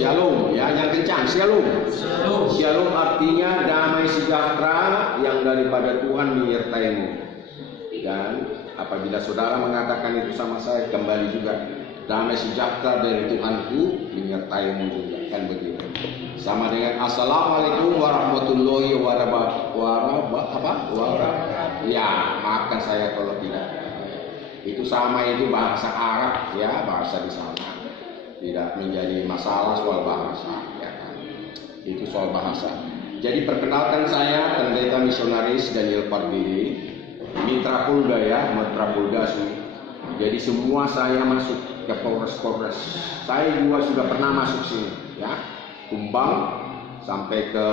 Shalom, ya, yang kencang, shalom. Shalom artinya damai sejahtera yang daripada Tuhan menyertaimu. Dan apabila saudara mengatakan itu sama saya, kembali juga, damai sejahtera dari Tuhanku menyertaimu juga, kan begitu. Sama dengan Assalamualaikum warahmatullahi wabarakatuh. Ya, maafkan saya kalau tidak. Itu sama, itu bahasa Arab, ya, bahasa di sana. Tidak menjadi masalah soal bahasa, ya kan? Itu soal bahasa. Jadi perkenalkan saya pendeta misionaris Daniel Pardiri, mitra Polda, ya, mitra Polda. Jadi semua saya masuk ke Polres. Saya juga sudah pernah masuk sini, ya, Kumbang sampai ke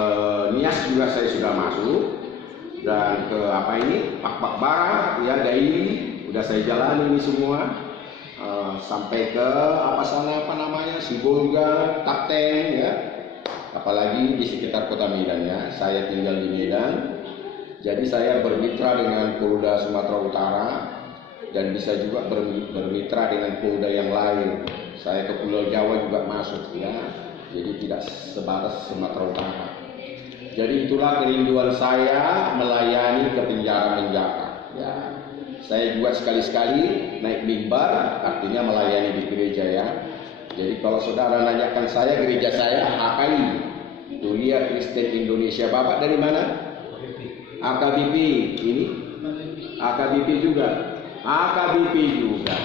Nias juga saya sudah masuk, dan ke Pak Barat, ya, Dairi udah saya jalani ini semua. Sampai ke Sibolga, Takten, ya, apalagi di sekitar kota Medan, ya. Saya tinggal di Medan, jadi saya bermitra dengan Polda Sumatera Utara dan bisa juga bermitra dengan Polda yang lain. Saya ke Pulau Jawa juga masuk, ya, jadi tidak sebatas Sumatera Utara. Jadi itulah kerinduan saya melayani ke penjara-penjara, ya. Saya juga sekali-sekali naik mimbar, artinya melayani di gereja, ya. Jadi kalau saudara nanyakan saya, gereja saya HKI, Tulia Kristen Indonesia. Bapak dari mana? AKBP. Ini AKBP juga. AKBP juga.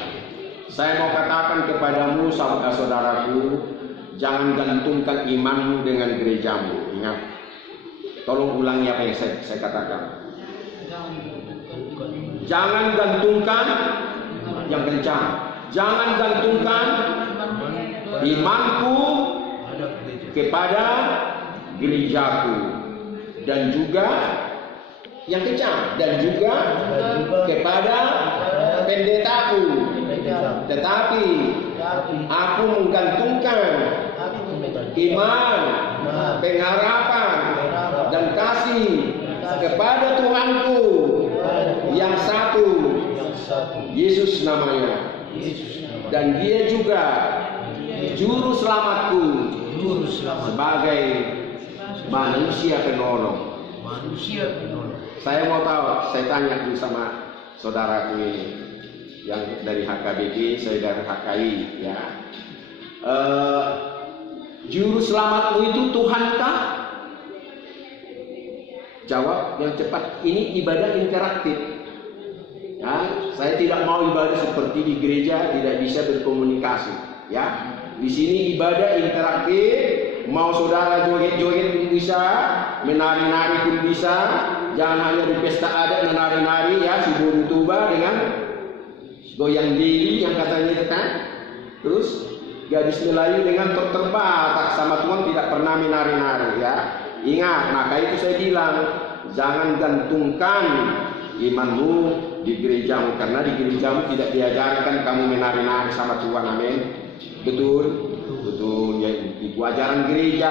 Saya mau katakan kepadamu, saudaraku, jangan gantungkan imanmu dengan gerejamu. Ingat, tolong ulangi apa yang saya katakan. Jangan gantungkan, yang kencang, jangan gantungkan imanku kepada gerejaku, dan juga yang kencang, dan juga kepada pendetaku, tetapi aku menggantungkan iman, pengharapan, dan kasih kepada Tuhanku yang satu, Yesus namanya, dan Dia juga juru selamatku sebagai manusia penolong. Saya mau tahu, saya tanya sama saudaraku ini yang dari HKBP, saya dari HKI, ya. Juru selamatmu itu Tuhankah? Jawab yang cepat. Ini ibadah interaktif, ya. Saya tidak mau ibadah seperti di gereja, tidak bisa berkomunikasi, ya. Di sini ibadah interaktif. Mau saudara joget-joget pun bisa, menari-nari pun bisa. Jangan hanya di pesta adat menari-nari, ya, si Buru Tuba dengan goyang diri yang katanya itu kan. Terus gadis Melayu dengan terbatas sama Tuhan tidak pernah menari-nari, ya. Ingat, maka itu saya bilang, jangan gantungkan imanmu di gerejamu, karena di gerejamu tidak diajarkan kamu menari-nari sama Tuhan. Amin. Betul, ya, itu ajaran gereja.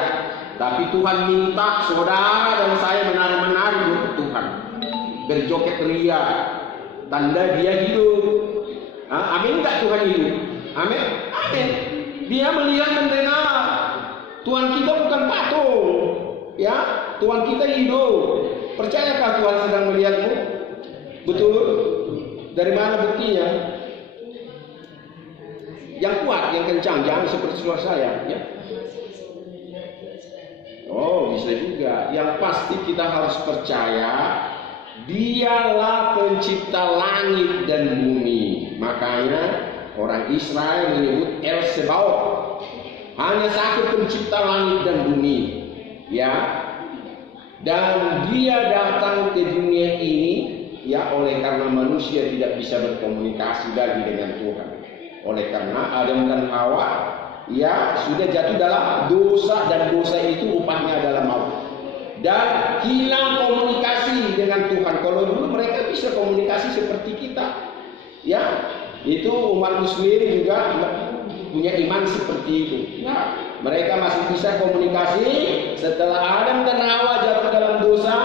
Tapi Tuhan minta saudara dan saya menari-menari untuk Tuhan, berjoget ria, tanda Dia hidup. Amin enggak Tuhan hidup? Amin. Amin. Dia melihat mendengar. Tuhan kita bukan patung, ya. Tuhan kita hidup. Percayakah Tuhan sedang melihatmu? Betul. Dari mana buktinya? Yang kuat, yang kencang, jangan seperti suara saya, ya. Oh, bisa juga. Yang pasti kita harus percaya Dialah pencipta langit dan bumi. Makanya orang Israel menyebut El Sebaot, hanya satu pencipta langit dan bumi, ya. Dan Dia datang ke dunia ini, ya, oleh karena manusia tidak bisa berkomunikasi lagi dengan Tuhan. Oleh karena Adam dan Hawa, ya, sudah jatuh dalam dosa, dan dosa itu upahnya adalah maut. Dan hilang komunikasi dengan Tuhan. Kalau dulu mereka bisa komunikasi seperti kita, ya, itu umat Muslim juga punya iman seperti itu. Nah, mereka masih bisa komunikasi. Setelah Adam dan Hawa jatuh dalam dosa,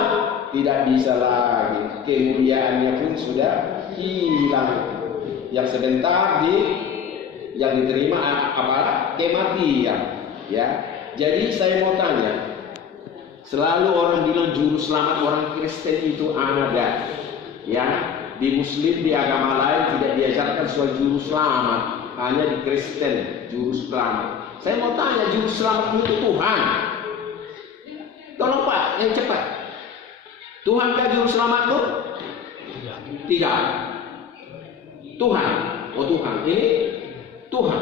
tidak bisa lagi. Kemuliaannya pun sudah hilang. Yang sebentar yang diterima apa? Kematian. Ya, jadi saya mau tanya, selalu orang bilang juru selamat orang Kristen itu ada, ya. Di Muslim, di agama lain tidak diajarkan soal juru selamat, hanya di Kristen juru selamat. Saya mau tanya, juru selamat itu Tuhan? Tolong Pak, yang cepat. Tuhankah juru selamatmu? Tidak. Tuhan. Oh Tuhan. Ini Tuhan.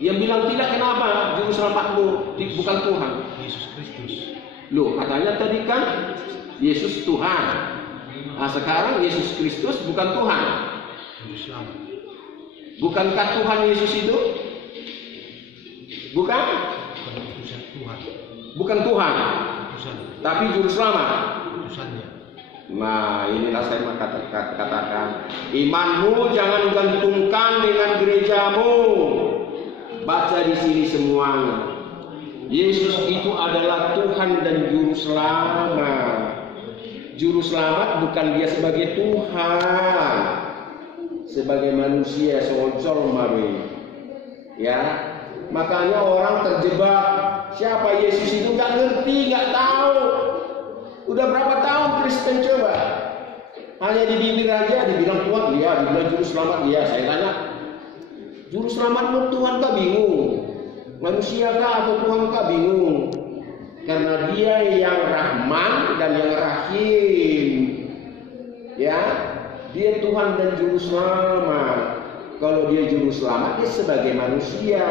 Yang bilang tidak, kenapa juru selamatmu bukan Tuhan? Yesus Kristus. Loh, katanya tadi kan Yesus Tuhan. Nah, sekarang Yesus Kristus bukan Tuhan. Juru selamat. Bukankah Tuhan Yesus itu? Bukan? Tuhan. Bukan Tuhan. Tuhan. Tapi juru selamat. Tuhannya. Nah, inilah saya mau katakan, imanmu jangan gantungkan dengan gerejamu. Baca di sini semuanya. Yesus itu adalah Tuhan dan juru selamat. Juru selamat bukan dia sebagai Tuhan, sebagai manusia sojol mari. Ya, makanya orang terjebak. Siapa Yesus itu nggak ngerti, nggak tahu. Udah berapa tahun Kristen coba? Hanya di bibir aja dibilang Tuhan, dia dibilang juru selamat dia. Saya tanya, juru selamatmu Tuhan kah bingung? Manusia kah atau Tuhan kah bingung? Karena dia yang Rahman dan yang Rahim. Ya, dia Tuhan dan juru selamat. Kalau dia juru selamat, dia sebagai manusia.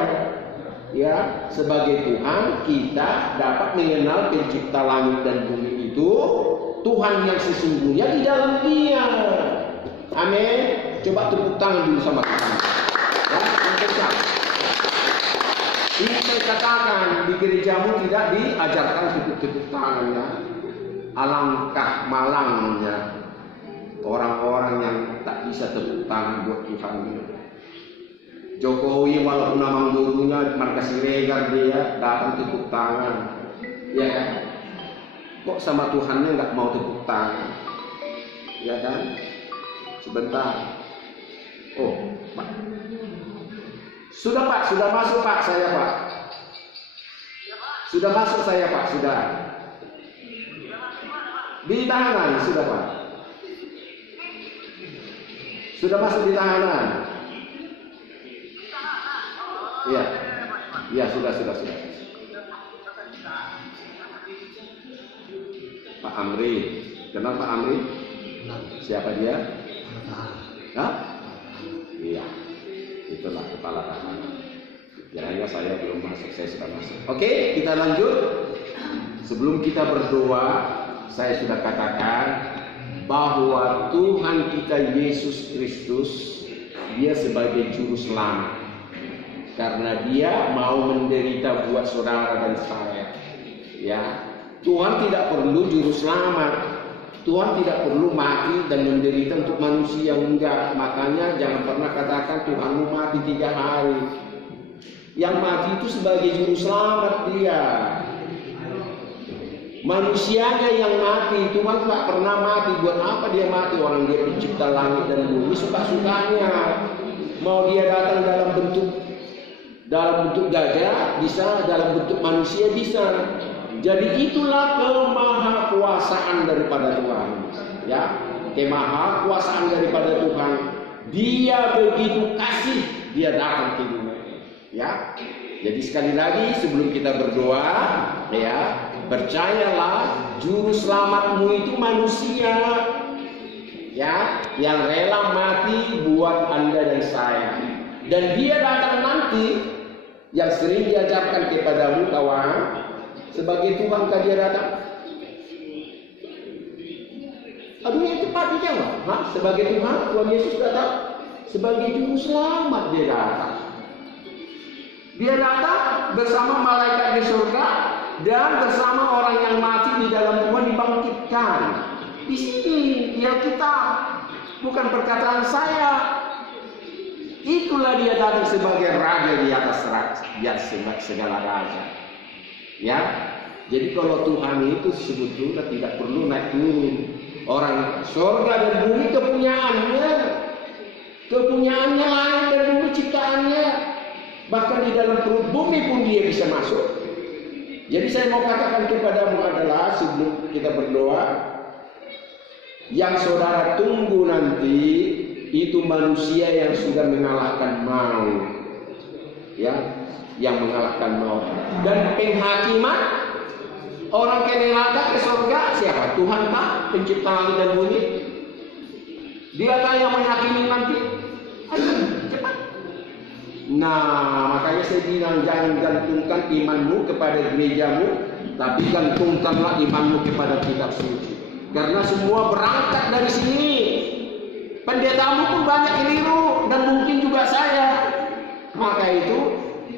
Ya, sebagai Tuhan kita dapat mengenal pencipta langit dan bumi itu Tuhan yang sesungguhnya di dalam dia. Amin. Coba tepuk tangan dulu sama Tuhan. Ya, yang kencang. Ini saya katakan di gerejamu tidak diajarkan tepuk tangan ya. Alangkah malangnya orang-orang yang tak bisa tepuk tangan buat Tuhan. Jokowi walaupun nama gurunya markas Siregar dia datang tepuk tangan, ya kan? Kok sama Tuhannya nggak mau tepuk tangan, ya kan? Sebentar. Oh, Pak. Sudah Pak, sudah masuk Pak saya Pak. Sudah masuk saya Pak, sudah. Di tahanan sudah Pak. Sudah masuk di tahanan. Iya, iya sudah. Pak Amri, kenal Pak Amri? Siapa dia? Hah? Iya, itulah kepala tahanan. Kiranya saya belum masuk, saya sudah masuk. Oke, kita lanjut. Sebelum kita berdoa, saya sudah katakan bahwa Tuhan kita Yesus Kristus, dia sebagai juru selamat. Karena dia mau menderita buat saudara dan saya. Ya, Tuhan tidak perlu juru selamat. Tuhan tidak perlu mati dan menderita untuk manusia, enggak. Makanya jangan pernah katakan Tuhanmu mati 3 hari. Yang mati itu sebagai juru selamat dia. Manusianya yang mati, Tuhan tak pernah mati. Buat apa dia mati? Orang dia pencipta langit dan bumi, suka-sukanya. Mau dia datang dalam bentuk gajah bisa, dalam bentuk manusia bisa. Jadi itulah kemahakuasaan daripada Tuhan. Ya, kemahakuasaan daripada Tuhan. Dia begitu kasih, dia datang ke dunia. Ya, jadi sekali lagi sebelum kita berdoa, ya, percayalah juru selamatmu itu manusia. Ya, yang rela mati buat Anda dan saya. Dan dia datang nanti. Yang sering diajarkan kepadamu kawan, sebagai Tuhan kah dia datang? Aduh, yang cepat dijawab. Sebagai Tuhan Yesus datang. Sebagai juru selamat dia datang. Dia datang bersama malaikat di surga dan bersama orang yang mati di dalam Tuhan dibangkitkan. Di sini dia kita, bukan perkataan saya. Itulah dia datang sebagai raja di atas segala raja. Ya, jadi kalau Tuhan itu sebetulnya tidak perlu naik turun. Orang surga dan bumi kepunyaannya langit dan bumi ciptaannya. Bahkan di dalam perut bumi pun dia bisa masuk. Jadi saya mau katakan kepadamu adalah sebelum kita berdoa, yang saudara tunggu nanti itu manusia yang sudah mengalahkan maut, ya, yang mengalahkan maut. Dan penghakiman orang ke neraka ke surga siapa? Tuhan kah, pencipta langit dan bumi? Dia kah yang menghakimi nanti? Ayo cepat. Nah, makanya saya bilang jangan gantungkan imanmu kepada gerejamu, tapi gantungkanlah imanmu kepada kitab suci. Karena semua berangkat dari sini. Pendetamu pun banyak keliru dan mungkin juga saya. Maka itu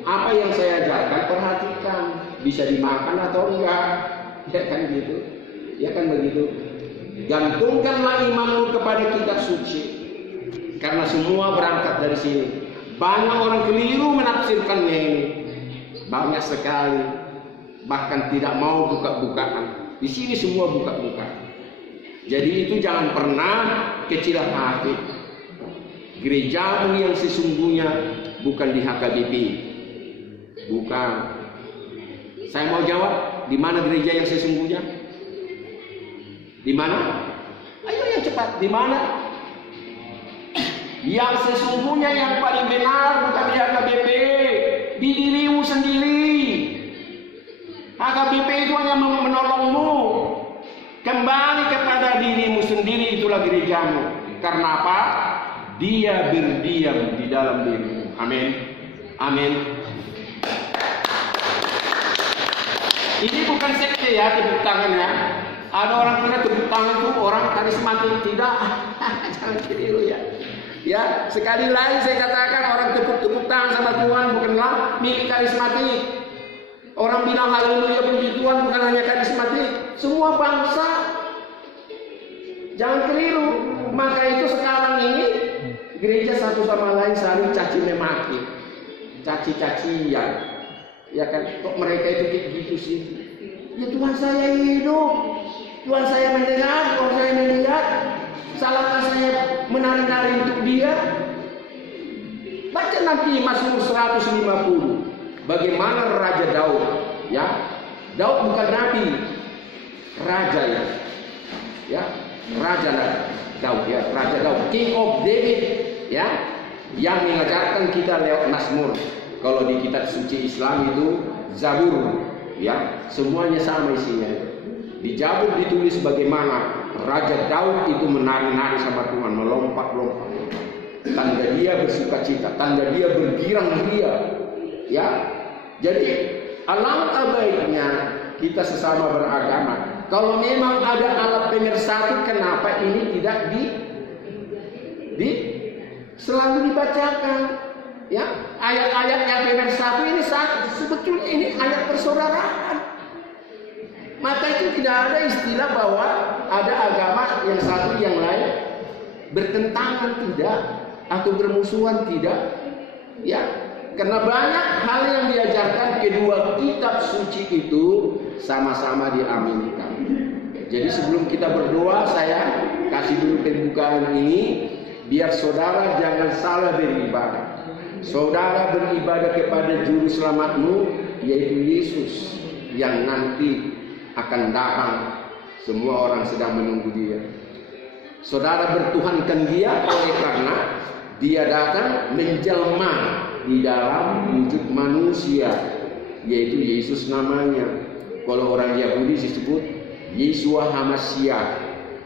apa yang saya ajarkan perhatikan, bisa dimakan atau enggak, ya kan gitu, ya kan begitu. Gantungkanlah imanmu kepada kitab suci, karena semua berangkat dari sini. Banyak orang keliru menafsirkannya ini, banyak sekali, bahkan tidak mau buka-bukaan. Di sini semua buka-buka. Jadi itu jangan pernah kecil hati. Gerejamu yang sesungguhnya bukan di HKBP, bukan. Saya mau jawab, di mana gereja yang sesungguhnya? Di mana? Ayo yang cepat, di mana? Yang sesungguhnya yang paling benar bukan di HKBP, di dirimu sendiri. HKBP itu hanya menolongmu. Kembali kepada dirimu sendiri, itulah gerejamu. Karena apa? Dia berdiam di dalam dirimu. Amin. Amin. Ini bukan sekte ya, tepuk tangannya. Ada orang kira tepuk tangan itu orang karismatik. Tidak. Jangan keliru ya. Ya, sekali lagi saya katakan orang tepuk tangan sama Tuhan bukanlah milik karismatik. Orang bilang haleluya puji Tuhan bukan hanya karismatik, semua bangsa. Jangan keliru. Maka itu sekarang ini gereja satu sama lain saling caci memaki, caci-cacian. Ya kan? Kok mereka itu gitu sih? Ya Tuhan saya hidup, Tuhan saya mendengar, Tuhan saya melihat. Salahkah saya menari-nari untuk dia? Baca nanti Mazmur 150. Bagaimana Raja Daud, ya? Daud bukan nabi, raja ya, Raja Daud, ya, Raja Daud, King of David, ya, yang mengajarkan kita lewat Mazmur. Kalau di kitab suci Islam itu Zabur, ya, semuanya sama isinya. Di Zabur ditulis bagaimana Raja Daud itu menari-nari sama Tuhan, melompat-lompat. Tanda dia bersukacita, tanda dia bergirang-ria. Ya, jadi alangkah baiknya kita sesama beragama. Kalau memang ada alat pemersatu, kenapa ini tidak selalu dibacakan? Ya, ayat-ayat yang pemersatu ini sebetulnya ini ayat persaudaraan. Maka itu tidak ada istilah bahwa ada agama yang satu yang lain bertentangan, tidak, atau bermusuhan, tidak. Ya. Karena banyak hal yang diajarkan kedua kitab suci itu sama-sama diaminkan. Jadi sebelum kita berdoa, saya kasih dulu pembukaan ini biar saudara jangan salah beribadah. Saudara beribadah kepada juru selamatmu, yaitu Yesus, yang nanti akan datang. Semua orang sedang menunggu dia. Saudara bertuhankan dia oleh karena dia datang menjelma di dalam wujud manusia, yaitu Yesus namanya. Kalau orang Yahudi disebut Yeshua HaMashiach,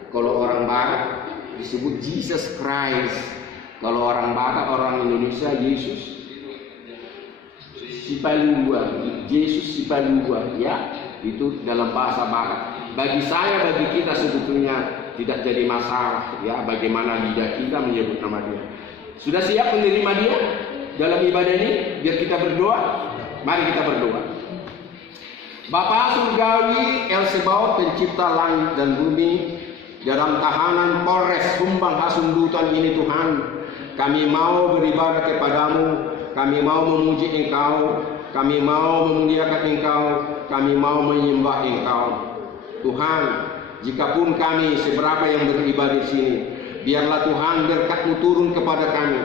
kalau orang Barat disebut Jesus Christ, kalau orang Barat, orang Indonesia Yesus Sipalua, Yesus Sipalua, ya, itu dalam bahasa Barat. Bagi saya, bagi kita sebetulnya tidak jadi masalah, ya, bagaimana lidah kita menyebut nama dia. Sudah siap menerima dia dalam ibadah ini? Biar kita berdoa. Mari kita berdoa. Bapa surgawi, El Sebaot, pencipta langit dan bumi, dalam tahanan Polres Kumbang Hasundutan ini Tuhan, kami mau beribadah kepadamu, kami mau memuji Engkau, kami mau memuliakan Engkau, kami mau menyembah Engkau. Tuhan, jikapun kami seberapa yang beribadah di sini, biarlah Tuhan berkat-Mu turun kepada kami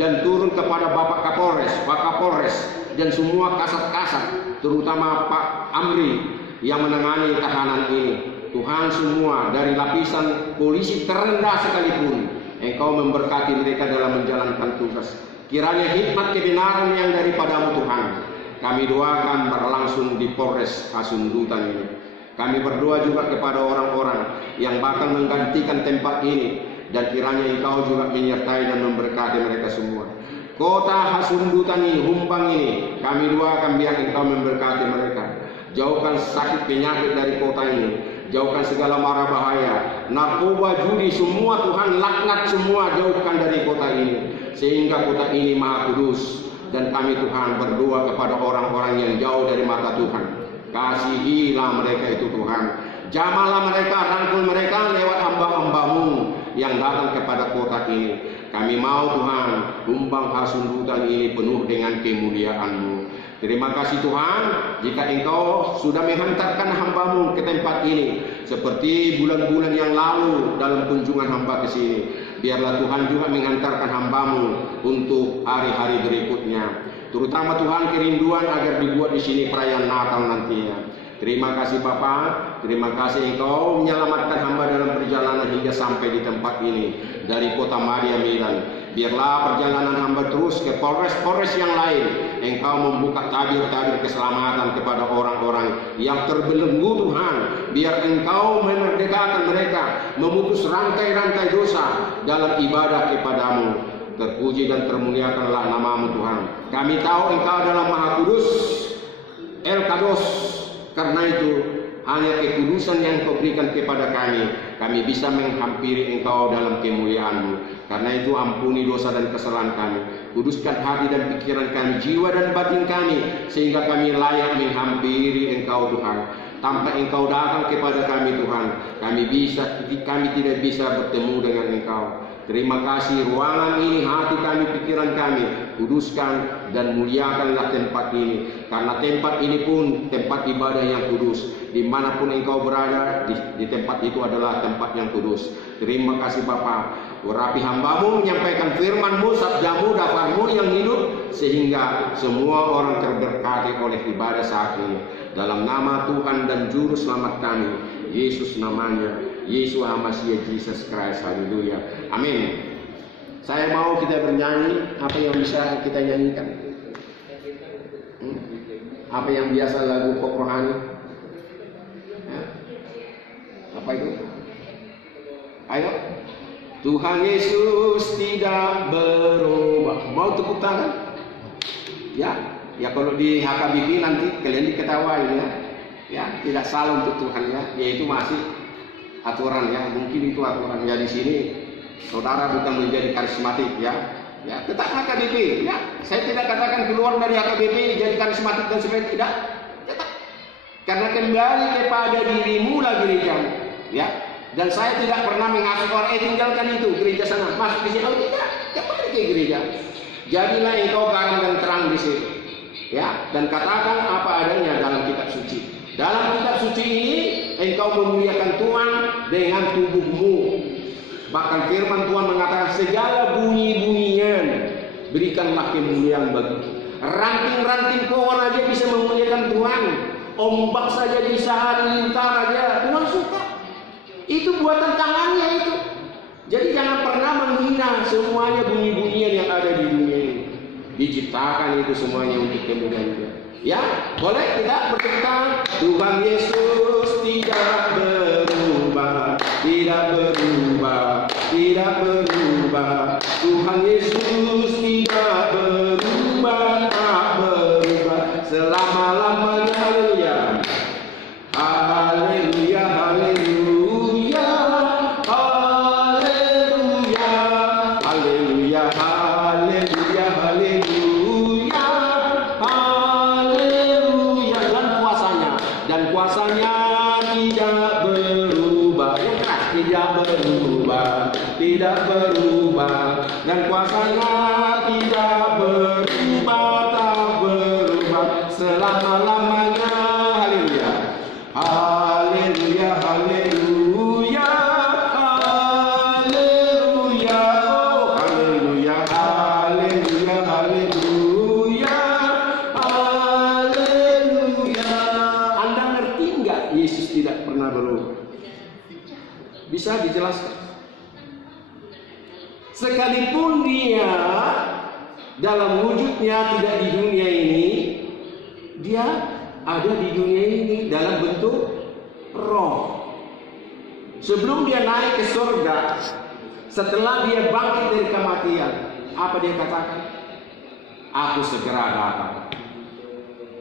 dan turun kepada Bapak Kapolres, Pak Kapolres, dan semua kasat-kasat terutama Pak Amri yang menangani tahanan ini. Tuhan, semua dari lapisan polisi terendah sekalipun, Engkau memberkati mereka dalam menjalankan tugas. Kiranya hikmat kebenaran yang daripadamu Tuhan, kami doakan berlangsung di Polres Hasundutan ini. Kami berdoa juga kepada orang-orang yang bakal menggantikan tempat ini, dan kiranya Engkau juga menyertai dan memberkati mereka semua. Kota Hasundutan ini, Humbang ini, kami doakan biar Engkau memberkati mereka. Jauhkan sakit penyakit dari kota ini, jauhkan segala mara bahaya, narkoba, judi, semua Tuhan, laknat semua, jauhkan dari kota ini, sehingga kota ini maha kudus. Dan kami Tuhan berdoa kepada orang-orang yang jauh dari mata Tuhan, kasihilah mereka itu Tuhan, jamalah mereka, rangkul mereka lewat hamba-hamba-Mu yang datang kepada kota ini. Kami mau Tuhan, Humbang Hasundutan ini penuh dengan kemuliaan-Mu. Terima kasih Tuhan, jika Engkau sudah menghantarkan hamba-Mu ke tempat ini, seperti bulan-bulan yang lalu dalam kunjungan hamba ke sini. Biarlah Tuhan juga menghantarkan hamba-Mu untuk hari-hari berikutnya. Terutama Tuhan, kerinduan agar dibuat di sini perayaan Natal nantinya. Terima kasih Bapa, terima kasih Engkau menyelamatkan hamba dalam perjalanan hingga sampai di tempat ini dari kota Maria Milan. Biarlah perjalanan hamba terus ke Polres-Polres yang lain. Engkau membuka tabir-tabir keselamatan kepada orang-orang yang terbelenggu Tuhan. Biar Engkau memerdekakan mereka, memutus rantai-rantai dosa dalam ibadah kepadamu. Terpuji dan termuliakanlah nama-Mu Tuhan. Kami tahu Engkau adalah Maha Kudus, El Kados. Karena itu hanya kekudusan yang Kau berikan kepada kami bisa menghampiri Engkau dalam kemuliaan-Mu. Karena itu ampuni dosa dan kesalahan kami, kuduskan hati dan pikiran kami, jiwa dan batin kami, sehingga kami layak menghampiri Engkau Tuhan. Tanpa Engkau datang kepada kami Tuhan, kami tidak bisa bertemu dengan Engkau. Terima kasih ruangan ini, hati kami, pikiran kami, kuduskan dan muliakanlah tempat ini. Karena tempat ini pun tempat ibadah yang kudus. Dimanapun Engkau berada, di tempat itu adalah tempat yang kudus. Terima kasih Bapa. Urapi hamba-Mu menyampaikan firman-Mu, sabda-Mu, daftar-Mu yang hidup, sehingga semua orang terberkati oleh ibadah saat ini. Dalam nama Tuhan dan Juru Selamat kami, Yesus namanya, Yesus HaMashiach, Jesus Christ, haleluya, amin. Saya mau kita bernyanyi, apa yang bisa kita nyanyikan? Apa yang biasa lagu pop rohani? Apa itu? Ayo. Tuhan Yesus tidak berubah. Mau tepuk tangan? Ya kalau di HKBP nanti kalian diketawain ya. Ya, tidak salah untuk Tuhan ya. Yaitu masih aturan ya. Mungkin itu aturan ya di sini. Saudara bukan menjadi karismatik ya. Ya, tetap HKBP ya. Saya tidak katakan keluar dari HKBP jadi karismatik dan sebagainya, tidak. Tetap. Karena kembali kepada dirimu lah gereja. Ya. Dan saya tidak pernah mengasuh orang, tinggalkan itu gereja sana, masuk di sini. Oh tidak, kembali ke gereja. Jadilah engkau garam dan terang di situ. Ya, dan katakan apa adanya dalam kitab suci. Dalam kitab suci ini engkau memuliakan Tuhan dengan tubuhmu. Bahkan firman Tuhan mengatakan segala bunyi-bunyian berikanlah kemuliaan bagiku. Ranting-ranting pohon aja bisa memuliakan Tuhan. Ombak saja bisa halilintar aja Tuhan suka. Itu buatan tangannya itu. Jadi jangan pernah menghina semuanya bunyi-bunyian yang ada di dunia ini. Diciptakan itu semuanya untuk kemuliaan Dia. Ya, boleh kita berkata Tuhan Yesus tidak berubah, tidak berubah, tidak berubah. Tuhan Yesus tidak berubah, tak berubah selama-lamanya. Haleluya. Haleluya, haleluya. Haleluya, haleluya, haleluya, haleluya. Dan kuasanya tidak berubah. Yang keras, tidak berubah, tidak berubah. Dan kuasanya tidak berubah, tak berubah selama-lamanya. Haleluya, haleluya, haleluya. Haleluya, haleluya, haleluya, haleluya. pernah berubah. Bisa dijelaskan? Sekalipun dia dalam wujudnya tidak di dunia ini, dia ada di dunia ini dalam bentuk roh. Sebelum dia naik ke surga, setelah dia bangkit dari kematian, apa dia katakan? Aku segera datang.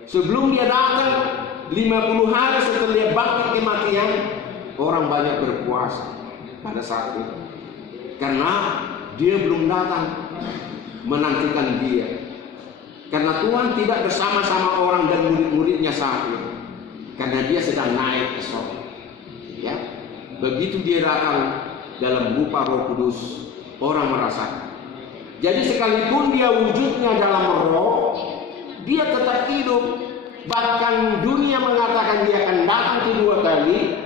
Sebelum dia datang, 50 hari setelah dia bangkit kematian, orang banyak berpuasa pada saat itu. Karena dia belum datang menantikan dia. Karena Tuhan tidak bersama-sama orang dan murid-muridnya saat itu. Karena dia sedang naik ke surga. Ya. Begitu dia datang dalam rupa Roh Kudus, orang merasakan. Jadi sekalipun dia wujudnya dalam roh, dia tetap hidup. Bahkan dunia mengatakan dia akan datang kedua kali.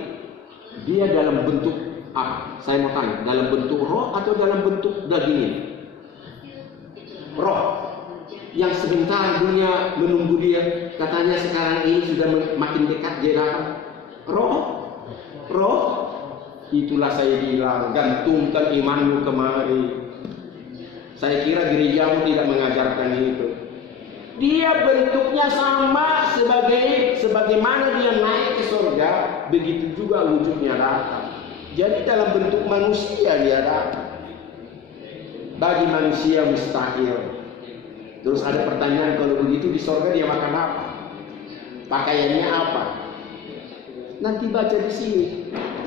Dia dalam bentuk apa? Saya mau tanya, dalam bentuk roh atau dalam bentuk daging? Roh. Yang sebentar dunia menunggu dia, katanya sekarang ini sudah makin dekat dia datang. Roh. Itulah saya bilang, gantungkan imanmu kemari. Saya kira gerejamu tidak mengajarkan itu. Dia bentuknya sama sebagaimana dia naik ke surga, begitu juga wujudnya datang. Jadi dalam bentuk manusia dia datang. Bagi manusia mustahil. Terus ada pertanyaan, kalau begitu di surga dia makan apa? Pakaiannya apa? Nanti baca di sini.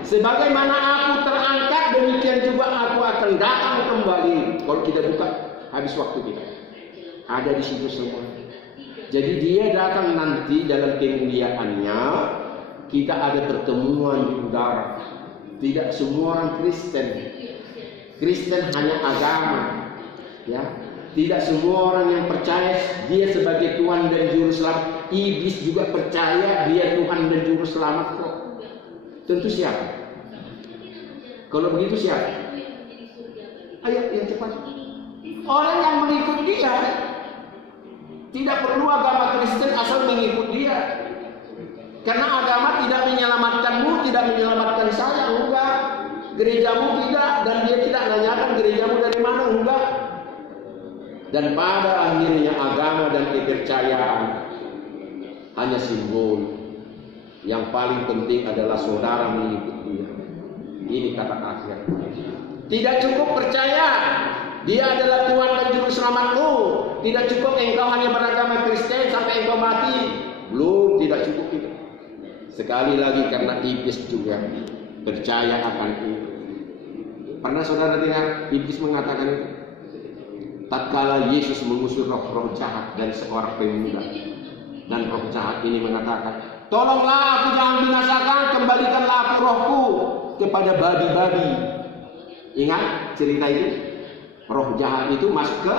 Sebagaimana aku terangkat, demikian juga aku akan datang kembali. Kalau kita buka, habis waktu kita. Ada di situ semua. Jadi dia datang nanti dalam kemuliaannya. Kita ada pertemuan di udara. Tidak semua orang Kristen. Kristen hanya agama. Ya. Tidak semua orang yang percaya dia sebagai Tuhan dan Juru Selamat. Iblis juga percaya dia Tuhan dan Juru Selamat kok. Tentu siapa? Kalau begitu siapa? Ayo yang cepat. Orang yang mengikut dia. Tidak perlu agama Kristen asal mengikut dia. Karena agama tidak menyelamatkanmu, tidak menyelamatkan saya, enggak. Gerejamu tidak, dan dia tidak nanyakan gerejamu dari mana, enggak. Dan pada akhirnya agama dan kepercayaan hanya simbol. Yang paling penting adalah saudara mengikut dia. Ini kata akhir. Tidak cukup percaya dia adalah Tuhan dan Juru Selamatmu. Tidak cukup engkau hanya beragama Kristen sampai engkau mati. Belum, tidak cukup itu. Sekali lagi karena iblis juga percaya akan itu. Pernah saudara dengar iblis mengatakan itu? Tatkala Yesus mengusir roh-roh jahat dari seorang pemuda, dan roh jahat ini mengatakan, tolonglah aku jangan binasakan, kembalikanlah aku rohku kepada babi-babi. Ingat cerita itu? Roh jahat itu masuk ke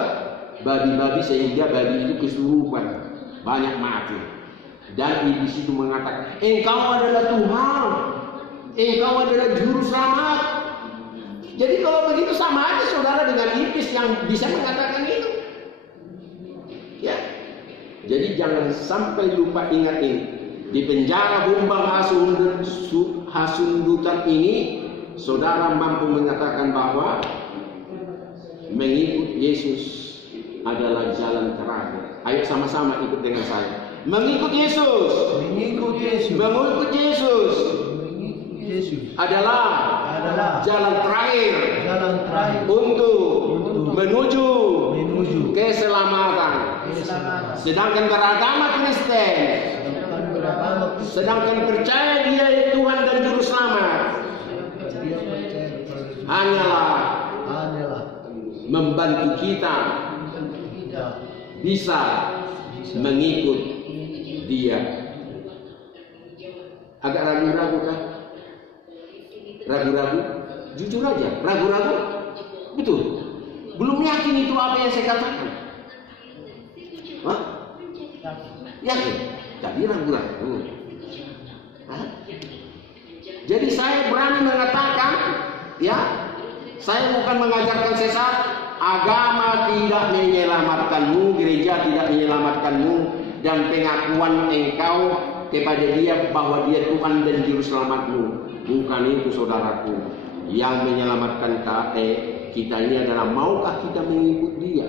babi-babi sehingga babi itu kesurupan, banyak mati. Dan iblis itu mengatakan, engkau adalah Tuhan, engkau adalah Juru Selamat. Jadi kalau begitu sama aja saudara dengan iblis yang bisa mengatakan itu. Ya. Jadi jangan sampai lupa ingat ini. Di penjara Humbang Hasundutan ini, saudara mampu mengatakan bahwa mengikut Yesus adalah jalan terakhir. Ayo sama-sama ikut dengan saya. Mengikut Yesus. Mengikut Yesus. Mengikut Yesus. Adalah jalan terakhir untuk menuju keselamatan. Sedangkan beragama Kristen, sedangkan percaya dia Tuhan dan Juru Selamat, hanyalah membantu kita bisa mengikut dia. Agak ragu-ragu kan? Ragu-ragu? Jujur aja, ragu-ragu? Betul? Belum yakin itu apa yang saya katakan? Hah? Yakin? Jadi ragu-ragu. Jadi saya berani mengatakan, ya, saya bukan mengajarkan sesat. Agama tidak menyelamatkanmu, gereja tidak menyelamatkanmu, dan pengakuan engkau kepada dia bahwa dia Tuhan dan Juru Selamatmu. Bukan itu saudaraku. Yang menyelamatkan kita ini adalah maukah kita mengikut dia.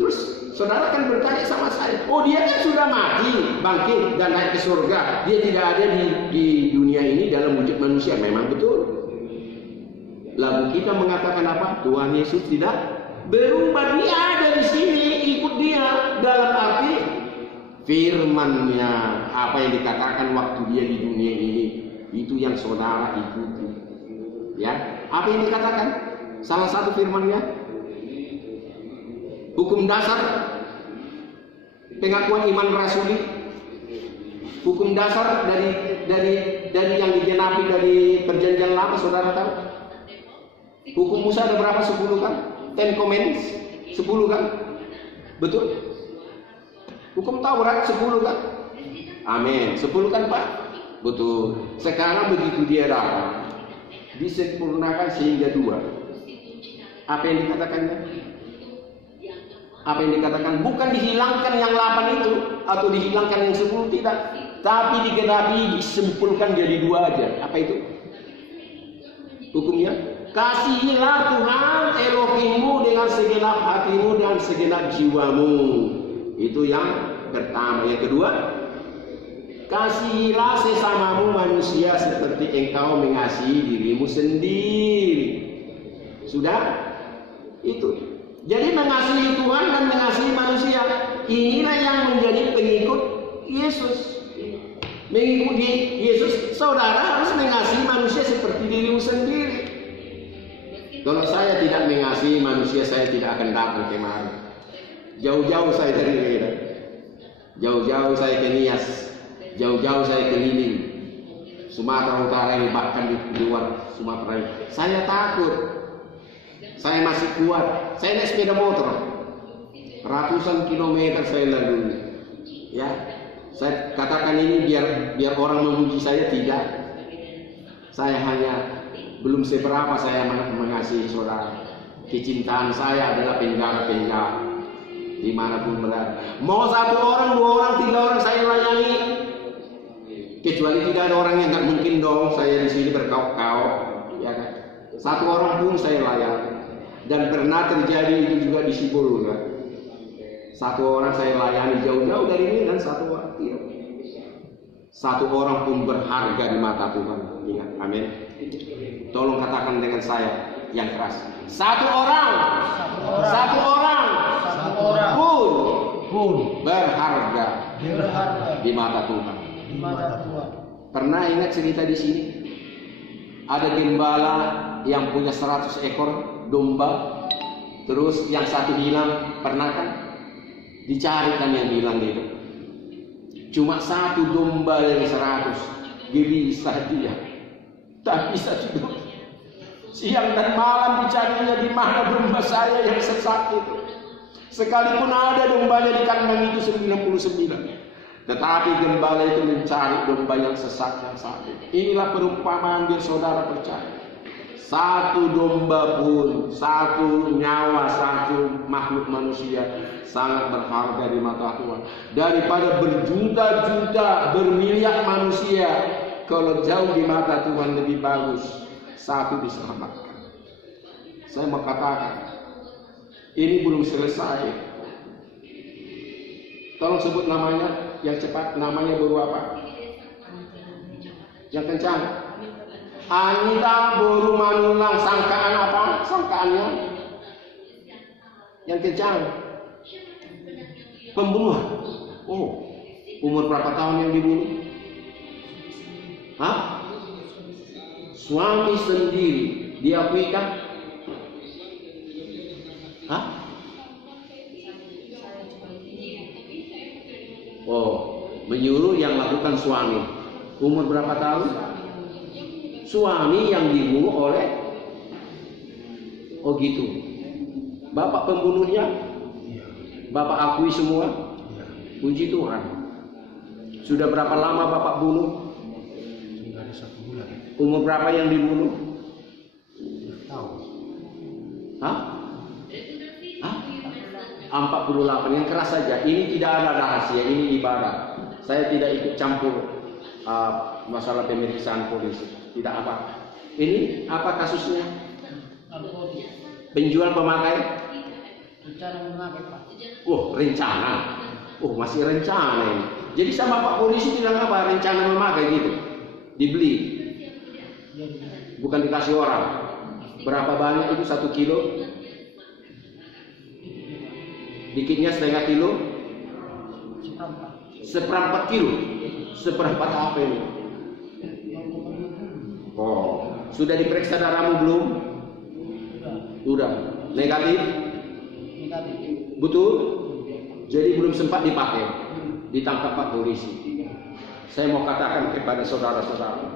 Terus saudara kan bertanya sama saya, oh dia kan sudah mati, bangkit dan naik ke surga. Dia tidak ada di dunia ini dalam wujud manusia. Memang betul. Lalu kita mengatakan apa? Tuhan Yesus tidak berubah, dia ada di sini, ikut dia. Dalam arti firman-Nya, apa yang dikatakan waktu dia di dunia ini, itu yang saudara ikuti. Ya, apa yang dikatakan? Salah satu firman-Nya, hukum dasar pengakuan iman rasuli, hukum dasar dari yang digenapi dari perjanjian lama, saudara tahu? Hukum Musa ada berapa? 10 kan? 10 Commandments 10 kan? Betul? Hukum Taurat 10 kan? Amin. 10 kan Pak? Betul. Sekarang begitu dia datang, disempurnakan sehingga 2. Apa yang dikatakannya? Apa yang dikatakan? Bukan dihilangkan yang 8 itu atau dihilangkan yang 10, tidak. Tapi digenapi, disempurnakan jadi 2 aja. Apa itu? Hukumnya? Kasihilah Tuhan Elohimmu dengan segenap hatimu dan segenap jiwamu. Itu yang pertama. Yang kedua, kasihilah sesamamu manusia seperti engkau mengasihi dirimu sendiri. Sudah? Itu. Jadi mengasihi Tuhan dan mengasihi manusia, inilah yang menjadi pengikut Yesus. Mengikuti Yesus, saudara harus mengasihi manusia seperti dirimu sendiri. Kalau saya tidak mengasihi manusia, saya tidak akan datang kemari. Jauh-jauh saya dari Medan, jauh-jauh saya ke Nias, jauh-jauh saya ke Liling, Sumatera Utara ini, bahkan di luar Sumatera ini. Saya takut. Saya masih kuat. Saya naik sepeda motor, ratusan kilometer saya lalui. Ya, saya katakan ini biar orang memuji saya, tidak. Saya hanya belum seberapa saya mengasihi saudara. Kecintaan saya adalah penjara-penjara dimanapun berada. Mau 1 orang, 2 orang, 3 orang saya layani. Kecuali tidak ada orang yang nggak mungkin dong saya di sini berkauk-kauk, ya kan? 1 orang pun saya layani. Dan pernah terjadi itu juga di Sibul, kan? 1 orang saya layani jauh-jauh dari ini dan 1 orang tidak. 1 orang pun berharga di mata Tuhan. Ingat, amin. Tolong katakan dengan saya yang keras. 1 orang pun berharga di mata Tuhan. Pernah ingat cerita di sini? Ada gembala yang punya 100 ekor domba, terus yang 1 hilang. Pernah kan? Dicari kan yang hilang itu. Cuma 1 domba dari 100 gelisah dia, tak bisa tidur. Siang dan malam dicarinya, di mana domba saya yang sesat itu. Sekalipun ada dombanya di kandang itu 99, tetapi gembala itu mencari domba yang sesat yang satu. Inilah perumpamaan biar saudara percaya. 1 domba pun, 1 nyawa, 1 makhluk manusia sangat berharga di mata Tuhan. Daripada berjuta-juta, bermiliar manusia, kalau jauh di mata Tuhan lebih bagus 1 diselamatkan. Saya mau katakan, ini belum selesai. Tolong sebut namanya yang cepat. Namanya baru apa? Yang kencang. Anita boru manulang. Sangkaan apa? Sangkaannya yang kencang. Pembunuh. Oh, umur berapa tahun yang dibunuh? Hah? Suami sendiri diakui kan? Hah? Oh, menyuruh yang lakukan suami. Umur berapa tahun? Suami yang dibunuh oleh. Oh gitu. Bapak pembunuhnya? Bapak akui semua? Puji Tuhan. Sudah berapa lama Bapak bunuh? Sudah ada 1 bulan. Umur berapa yang dibunuh? Tahu. Hah? 48. Yang keras saja. Ini tidak ada rahasia, ini ibarat. Saya tidak ikut campur masalah pemeriksaan polisi. Tidak apa. Ini apa kasusnya? Penjual pemakai? Rencana memakai, Pak. Rencana. Masih rencana ini. Jadi sama Pak Polisi bilang apa? Rencana memakai gitu. Dibeli. Bukan dikasih orang. Berapa banyak itu 1 kilo? Dikitnya setengah kilo? Seperempat kilo. Seperempat apa ini? Sudah diperiksa darahmu belum? Sudah. Negatif? Betul? Jadi belum sempat dipakai. Ditangkap Pak Polisi. Saya mau katakan kepada saudara-saudara,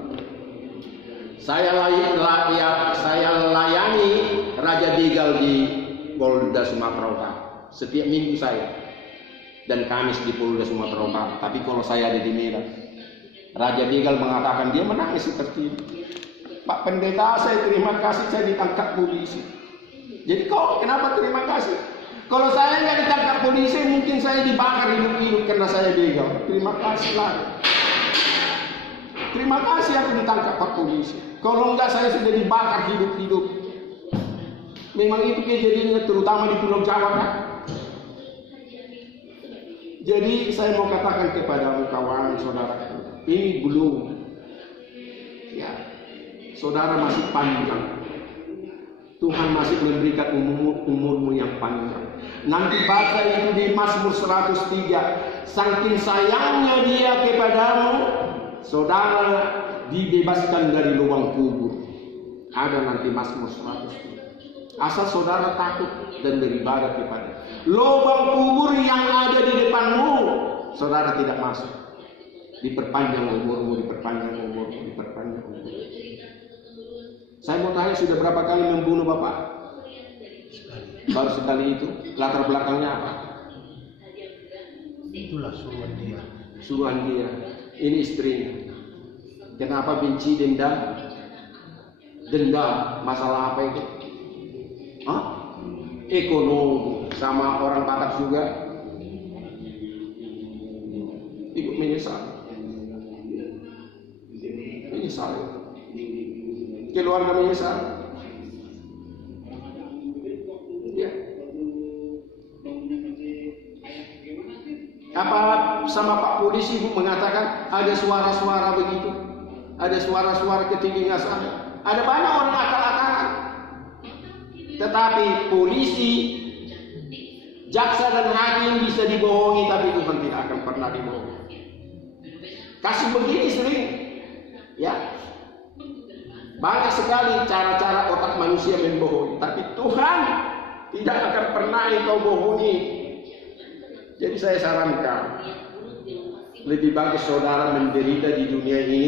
saya layani Raja Begal di Polda Sumatera Utara. Setiap minggu saya dan Kamis di Polda Sumatera Utara. Tapi kalau saya ada di Medan, Raja Begal mengatakan dia menangis seperti ini. Pak Pendeta, saya terima kasih saya ditangkap polisi. Jadi kok kenapa terima kasih? Kalau saya nggak ditangkap polisi, mungkin saya dibakar hidup-hidup karena saya begal. Terima kasih lah. Terima kasih aku ditangkap Pak Polisi. Kalau enggak saya sudah dibakar hidup-hidup. Memang itu kejadiannya terutama di Pulau Jawa kan. Jadi saya mau katakan kepada kawan saudara, ini belum. Ya, saudara masih panjang. Tuhan masih memberikan umurmu yang panjang. Nanti baca itu di Mazmur 103. Saking sayangnya dia kepadamu, saudara dibebaskan dari lubang kubur. Ada nanti Mazmur 103. Asal saudara takut dan beribadah kepada lubang kubur yang ada di depanmu, saudara tidak masuk. Diperpanjang umurmu, diperpanjang umurmu, diperpanjang umurmu. Saya mau tanya, sudah berapa kali membunuh Bapak? Baru sekali itu. Latar belakangnya apa? Itulah suruhan dia. Suruhan dia. Ini istrinya. Kenapa benci, dendam? Dendam. Masalah apa itu? Ekonomi. Sama orang Batak juga. Ibu menyesal. Menyesal. Keluarga menyesal. Ya. Apa sama Pak Polisi Ibu mengatakan ada suara-suara begitu? Ada suara-suara ketinggian sana. Ada banyak orang akal-akalan. Tetapi polisi, jaksa dan hakim bisa dibohongi, tapi Tuhan tidak akan pernah dibohongi. Kasih begini sering. Ya. Banyak sekali cara-cara otak manusia membohongi, tapi Tuhan tidak akan pernah engkau bohongi. Jadi saya sarankan, lebih bagus saudara menderita di dunia ini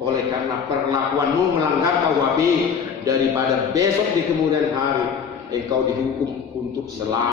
oleh karena perlakuanmu melanggar KUHP daripada besok di kemudian hari engkau dihukum untuk selamanya.